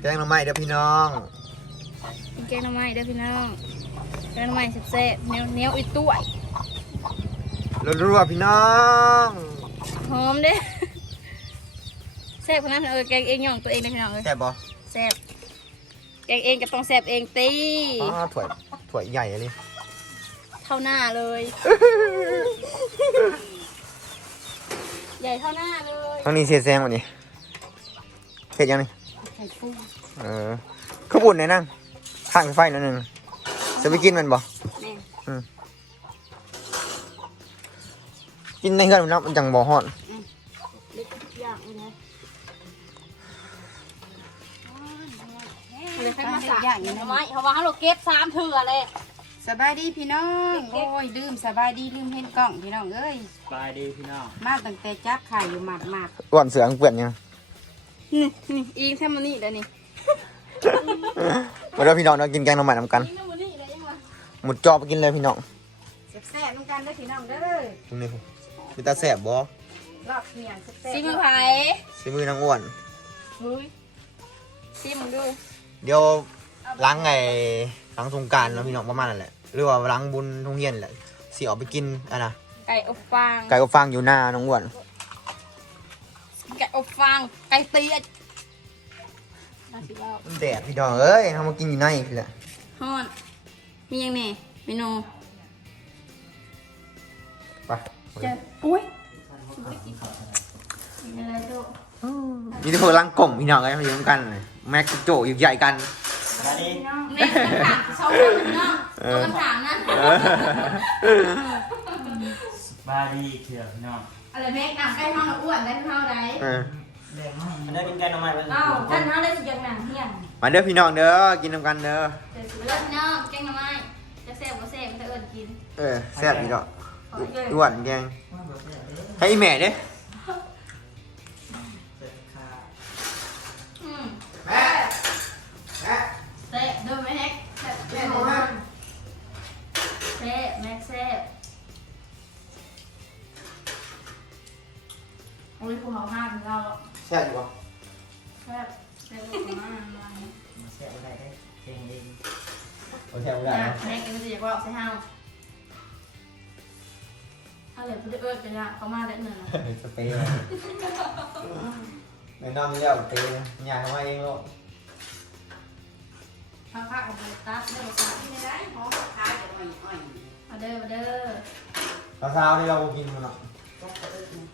แกงหน่อไม้เด้อพี่น้อง กินแกงหน่อไม้เด้อพี่น้อง แกงหน่อไม้แซ่บๆเหนียวเหนียวอีตุ้ยรัวๆพี่น้องหอมเด้แซ่บขนาดนั้นเออแกงเองย่องตัวเองเลยพี่น้องเอ้ยแซ่บบ่แซ่บแกงเองก็ต้องแซ่บเองตีอ๋อถ้วยถ้วยใหญ่เลยเท่าหน้าเลย ใหญ่เท่าหน้าเลยทั้งนี้เสียแซงวันนี้เผ็ดยังนี่ไข่ปูเออข้าวบุญไหนนั่งข้างไฟนั่นนึงจะไปกินมันบ่แม่กินในเฮือนมันนับมันจังบ่ฮอดเล็กอย่างเลยนะเลยให้มาสามอย่างนี้นะไม้เขาว่าให้เราเก็บสามเถื่อเลยสบายดีพี่น้องโอ้ยลืมสบายดีลืมเห็นกล้องพี่น้องเอ้ยสบายดีพี่น้องมาตั้งแต่จับไข่อยู่หมาดหมาดก่อนเสืองเปื่อนยัง นี่นี่อีกแค่มันนี่เดี๋ยวนี้มาเด้อพี่น้องเนาะกินแกงหน่อไม้นำกันอีกแค่มันนี่เดี๋ยวยังวะหมุดจอไปกินเลยพี่น้องแซ่บๆน้ำกันเด้อพี่น้องเด้อนี่คือตาแซ่บบ่รอบเหียงแซ่บซีมือไผ่สิมือนางอ้วนมือซีมึงดูเดี๋ยวล้างไงล้างสงกรารแล้วพี่น้องประมาณนั่นแหละหรือว่าล้างบุญทุ่งเย็นแหละสิออกไปกินอะนะไก่อบฟางไก่อบฟางอยู่หน้าน้องอ้วน ไก่อบฟาง ไก่ตีอะมาสิเล่าแดดพี่น้องเอ้ยทำมากินอยู่ในพี่แหละฮอน มียังไงเมนูไปจะปุ้ยมีอะไรดูมีแต่พวกล้างกล่องพี่น้องกันมาอยู่ด้วยกันเลยแม็กโจอยู่ใหญ่กันสบายดีนี่คำถามชอบคนเนาะตัวคำถามนั้นสบายดีเถื่อพี่น้อง อะไรแม่หนังใกล้ห้องเราอ้วนได้เท่าไรเออมันได้เป็นแกงหน่อไม้เป็นเอ้าท่านเท่าได้สิยังหนังเที่ยงมาเด้อพี่น้องเด้อกินน้ำกันเด้อเดี๋ยวสิเลือดเนาะแกงหน่อไม้จะแซ่บบ่แซ่บมันจะเอิญกินเออแซ่บพี่น้องอ้วนแกงให้อีแม่เด้ แซ่บอยู่ปะแซ่บแซ่บเลยประมาณนั้นมาแซ่บอะไรได้เองเองโอเคไม่ได้นะนะแม็กก็จะอยากว่าใส่ห้าวถ้าเหลือผู้จะเอิญกันละเขามาได้หนึ่งนะสเปรย์ในน้องนี่เอาเปรย์ยาทำไมเองลูกพักพักเอาไปตัดเด้อตัดไม่ได้หอมขายเดี๋ยวอ่อยมาเด้อมาเด้อตอนเช้านี่เรากินมันหรอกๆจักเอิ้นนะ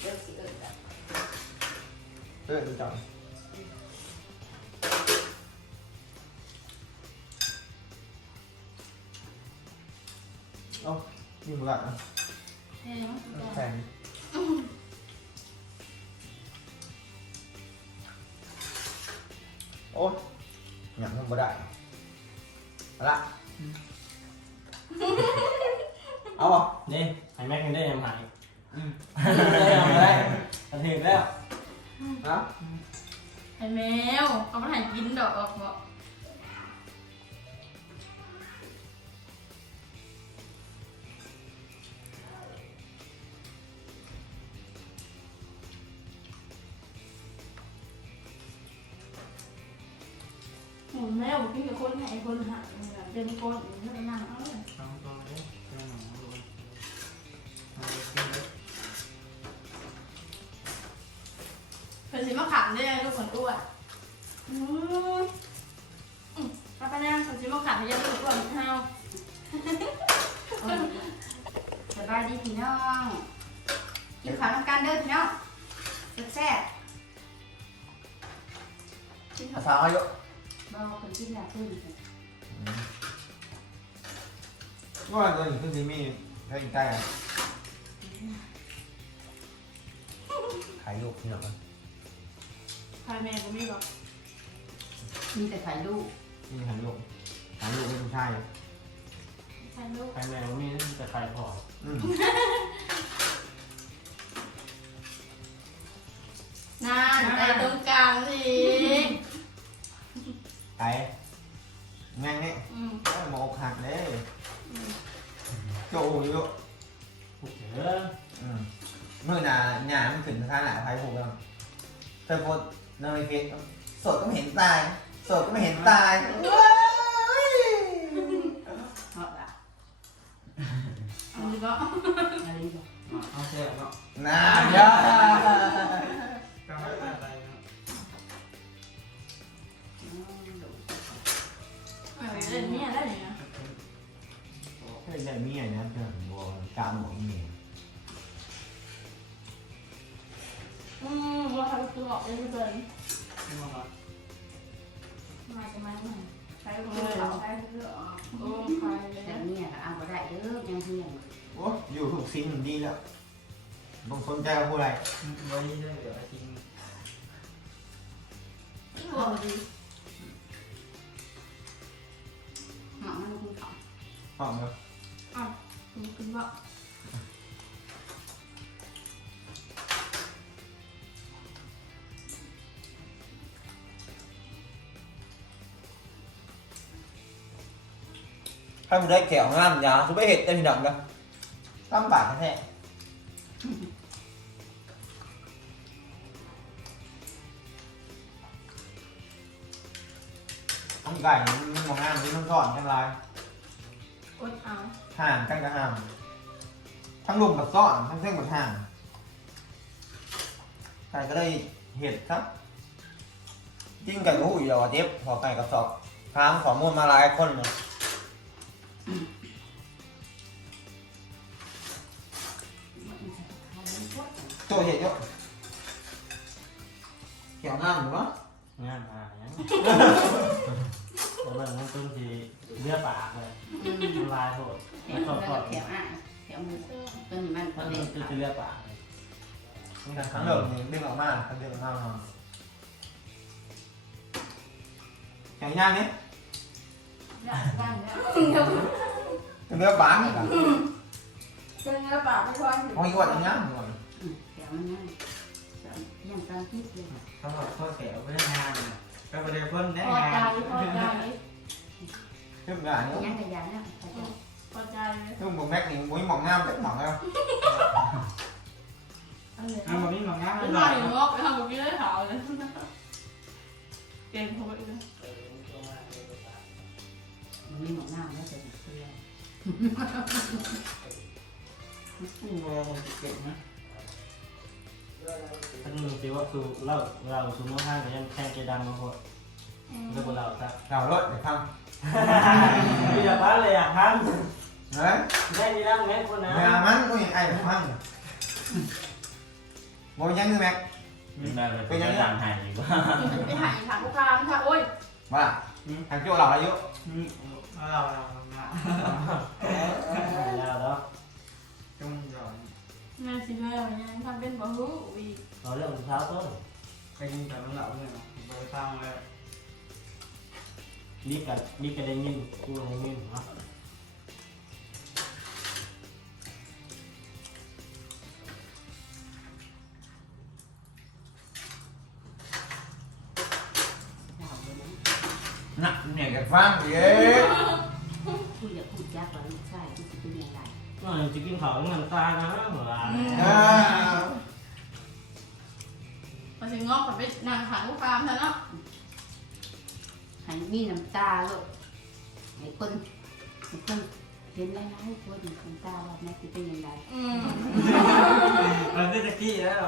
เดี๋ยวสิ เอิ้นแบบเออดูจังเอ้ายิงหมดละเฮ้ยน้องสุดยอด แพงโอ้ยหยังทำบ่ได้เอาละเอาบ่นี่ให้แม่กันได้ยังไงอืมได้ยังไงกระเทียมแล้วเอาไอ้แมวเอามาให้กินดอกออกบ่โอ้แมวกินกับคนให้คนหาเป็นคน เพิ่นสิมาขังได้ลูกคนอ้วนอืมอืมป้าป้านั่งเพิ่นสิมาขังให้ยายลูกอ้วนเฮาสบายดีพี่น้องกินข้าวน้ำกันเด้อพี่น้องแซ่บกินภาข้าวษาอายุๆบ่คนกินแบบนี้ว่าตัวนี้คือซีมี่ก็อีกใกล้อะขายลูกที่ไหนวะใครแม่ก็ไม่หรอกมีแต่ไข่ลูกนี่ขายลูกขายลูกไม่ใช่ใช่ลูกใครแม่มีแต่ใครพออืมนานไปตรงกลางสิขายแม่งนี่อืมโอ้ยหมอกหักเลยโจ้ยลูกพูดเถอะอืมเมื่อหนาหนามันขึ้นสถานะไฟผูกแล้วเคยโพส ต์ในเฟซโสดก็ไม่เห็นตาย โสดก็ไม่เห็นตายเพราะว่าอันนี้ก็อะไรบอกเอาแซ่บเนาะน่าย่าก็ไม่เป็นไรเนาะเออเล่นเนี่ยได้เนี่ยไม่ได้เมียนะเพื่อนบอกกา มว่าเขาคือออกเล่เกินนี่มาครับมาจะมาไหนใช้เพื่อใช้เพื่อออกโอ้ใครเลยแต่เนี่ยก็เอาบ่ได้เด้อยังเฮียนโอ้อยู่ถูกสิ่งมันดีแล้วต้องสนใจกับผู้ใดไว้ได้เดี๋ยวอาทิตย์ที่หัวดีหมอมันกินของหอมเลยอะคุณคุณบ ถ้าผู้ใดแขวงามยาสุไปเห็ดได้พี่น้องกันตำบาดแท้ต้องไก่มันมองงามมันต้องสอนกันลายอดเอาห่างกันก็ห่างทั้งลุมกับซ่อนทั้งเส้นกับห่างไก่ก็เลยเห็ดครับจิ้งไก่ก็หูอีกแล้วอะเจ็บพอไก่กับสอบถามข้อมูลมาหลายคนเลย ตัวเห็ดเยอะเกี่ยวน้ำหรือเปล่างานมาเนี่ยแต่เบิ่งมันต้นทีเลือดปากเลยอืมน้ำลายโหดเห็แล้นวแล้ก็วทอดแถวอะแถวมือต้นมันมัก็นเล่นจะเลือดปากเลยมีการครั้งเดิมนี่ดึงออกมาครั้งเดิมออกมาอย่างย่างนี้อยากบ้านเนี่ย เป็นเนื้อบ้านนี่ครับเจอเนื้อปลาไม่ค่อยถึงมองอีกว่าอย่างย่างหน่อยแถวมันนั่นยังตามคิดเลยเขาบอกข้อแถวไม่ได้งานเนี่ยก็ไปเดินพ้นได้พองาใจนพอใจขึ้นงานนี่ยังกระยาเนี่ยพอใจเลยขึ้นบนแม็กนี่มุ้ยมองน้ำแต่หนังแล้วอันนี้อะมันมีหมองงานไม่หหน่น่ออยยงอกไปทำแบบนี้ได้ขาวเลยเก่งเขาไปเลย อู้วมันจะเก่งนะถ้ามึงคิดว่าสูเราเราสูงมากๆแต่ยังแค่จะดังมาหมดเรื่องเราซะเรารถเดี๋ยวทพี่อย่าพันเลยอยากพันำเฮ้ยแม่ดีแล้วแม่คนนะเวลามันก็ยังไอ้พังบอกยังคือแม็กเป็นอะไรเป็นยังดังหายดีกว่าไปหาอีกถามลูกค้าไม่ค่ะโอ้ยว่าทางโจ้เราอายุอืมเอาเราเราทำงานแล้วเนาะจุ่มหย่อนงานสิแม่ยังทำเป็นบ่ฮู้อีกเราเรื่องเช้า ต้นไปกินกับน้ำเหล่าเนี่ยเนาะไปฟังเลยรีบกันรีบกันได้ยินกูได้ยิ น้อยจะกินข้าวเงินตานะเหมือนอ่าพอสิงอกกับไปนางหาลูกค้าซะเนาะให้มีน้ำตาลูกให้คนให้คนเห็นหลายๆคนน้ำตาว่าแม่จะเป็นยังไงอืมมันก็จะกี้แล้ว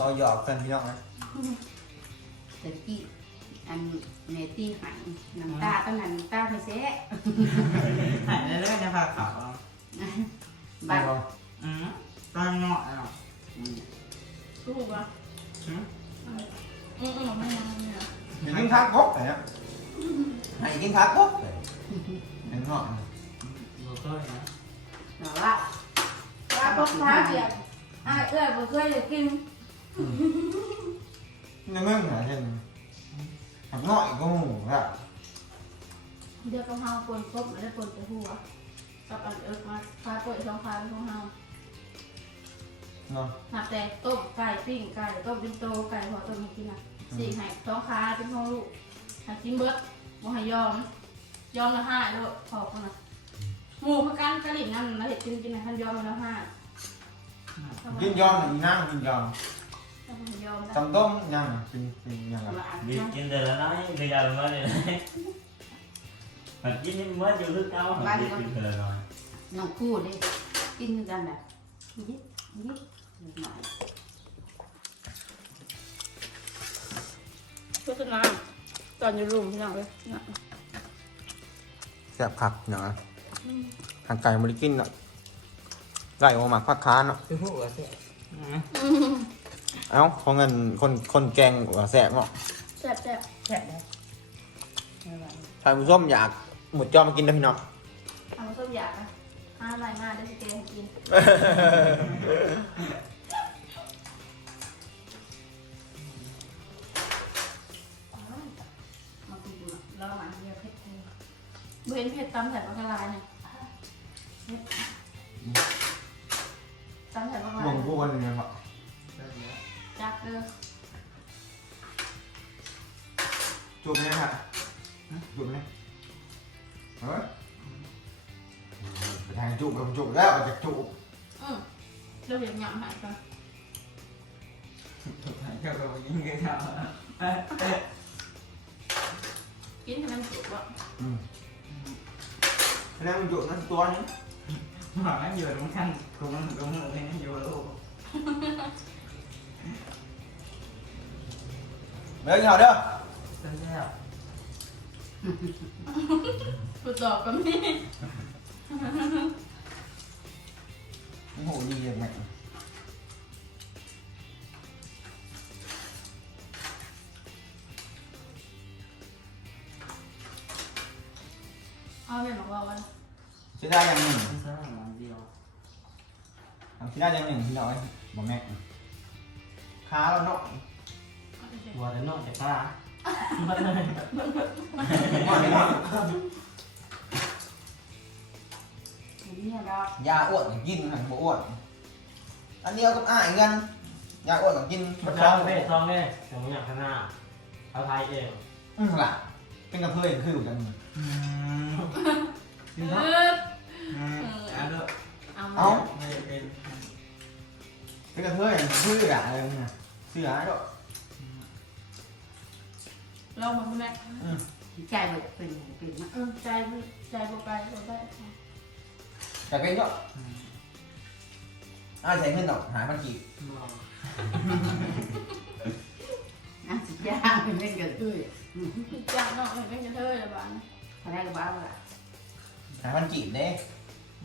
ต่อหยอกกันพี่น้องนะแต่ที่อันเนตี้หายน้ำตาตอนนั้นน้ำตาไปเสียหายเรื่อยๆในภาคขา วบ้านอืมตอนเงาะเนาะถูกป่ะอืมอืมอืมไม่ยังเนี่ยอย่ากินทักกบไหนอะให้กินทักกบเห็นหน่อยเรา ก็นะแต่ว่าว่าพวกค้าเสียอ่าเอิรอเช่นหักหน่อยก็หมูอะเดี๋ยวก็เฮาปนครบมาป่วกับอันเอิกมาค้าป่วยสองค้าของเฮาเนาะหาแต่ต้มไก่ปิ้งไก่ต้มเป็นโตไก่หัวต้มให้กินอะสี่ให้องค้าเป็นของลูกหากินเบิดบ่ให้ยอม ยอมละห้าโลดพอกันนะหมูพักกันกะหรี่นั่นแล้วเห็ดกินกินนะท่านยอมละห้ากินยอมหรือนั่งกินยอมยเราบ่ให้ยอมนะจำต้มยังเป็นเป็นยังไงว่าอันดีนั้นกินแต่ละน้อยขยันมาเลย มันกินนี่มันอยู่ลึกเก้ามันกินแต่ละน้อยน้องคู่เลยกินกันแบบยิบยิบหน่อยโฆษณาตอนอยู่รุมพี่น้องเลยเนี่ยแซ่บคักเนาะทางไก่มันได้กินเนาะไก่ออกมาพักค้านเนาะคือหัวเสียเอ้าของเงินคนคนแกงว่าแซ่บเนาะแซ่บแซ่บแค่ได้ไม่ไหวท่านผู้ชมอยาก หมดจอมากินนะพี่น้องเอามาส้มอยากนะห้าลายมาได้สิเกให้กินมากินดูแล้วหลังเดียวเผ็ดเลยเว้นเผ็ดตำใส่ปลากระลายเนี่ยเผ็ดตำใส่ปลากระลาบ่ยงพูดกันเลยครับจักเด้อจูบไหมครับจูบไหมเฮ้ยไปทางจูบกับจูบแล้วจะจูบอืมเราเห็นหยำหายกันเจ้าก็ยิงกันเจ้ากินให้มันสุกว่ะอืมแล้วมันจูบนั่นตัวนี้หมาอยู่ตรงข้างตรงนั้นตรงนั้นเลยอยู่ลูกเดี๋ยวกินข้าวเด้อเป็นแซ่บกูตอบก็มีโอ้โหดีเลยแม่เอาเนี่ยบอกว่าวันใช้ได้อย่างหนึ่งไม่ใช่หมาเดียวทำใช้ได้อย่างหนึ่งพี่น้อยบอกแม่ขาเราเนาะเอาไปเถหัวอะแต่นอกจากปลามันเลย เนี่ยดอกยาอ้วนกินหันบ่อ้วนอันเดียวกับอ้ายกันยาอ้วนกับกินมัมันนท้ท้อองงเว้ยท้องเว้ยถึงอย่างข้างหน้าเขาทายเองอืมล่ะเป็นกระเทยคือกันอืมกินเอเนาะออืมอะเด้อเอาเอ้ามาไม่เป็นเป็นกระเทยคืออะอะไรเนี่ยเสือก็ลองมาคุณแม่ใจมันเป็นเป็นมากเออใจบ่ใจโบไปโบได้ แต่เป็นก็อ้ายใช้เงินดอกหาพันกีบน่าสิย่างเป็นเล่นกันด้วยจ้างน้องไม่จะเท่เลยบ้านอะไรก็บ้าละหาพันกีบเด้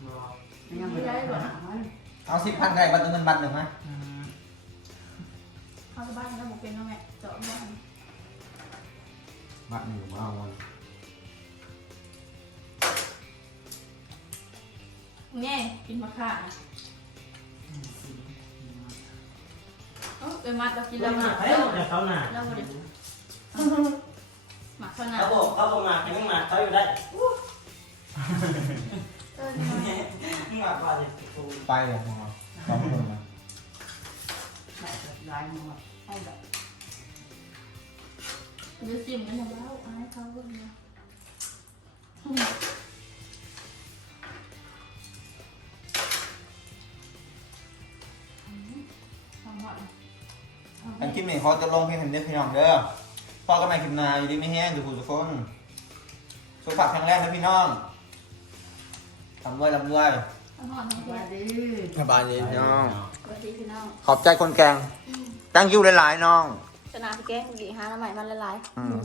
บอกยังไม่ได้หรอกเอาสิบพันได้บัตรเงินบัตรหนึ่งไหมอืมเขาจะบ้านเขาบอกเป็นน้องแม่เจาะบ้านบัตรหนึ่งเอาวัน แง่กินมะข่าเออเออมาจะกินแล้แล้ววมามาเฮ้ยจากเขาหนาแล้วมาดิหมักขนาดเขาบอกเขาบอกมาเขายังมาเขาอยู่ได้เออนี่มานี่หมาปลาเด็กตูไปเลยของเราสองคนมาลายมือให้แบบเดี๋ยวจิ้มกันแล้วอายเขาก็เนี่ยท อันคลิปนี้เขาจะลงเพียงแค่นี้พี่น้องเด้อพอกันใหม่คลิปหน้าอยู่ดีไม่แห้งทุกคนทุกคนสุขภาพแข็งแรงนะพี่น้องทำด้วยทำด้วยทำหมดให้ว่าเด็ดื้อสบายดีพี่น้อง สวัสดีพี่น้อง ขอบใจคนแกงตั้งยิ้วหลายๆน้อง ชนะพี่แก้งดีฮะน้ำใหม่มันละลายอืม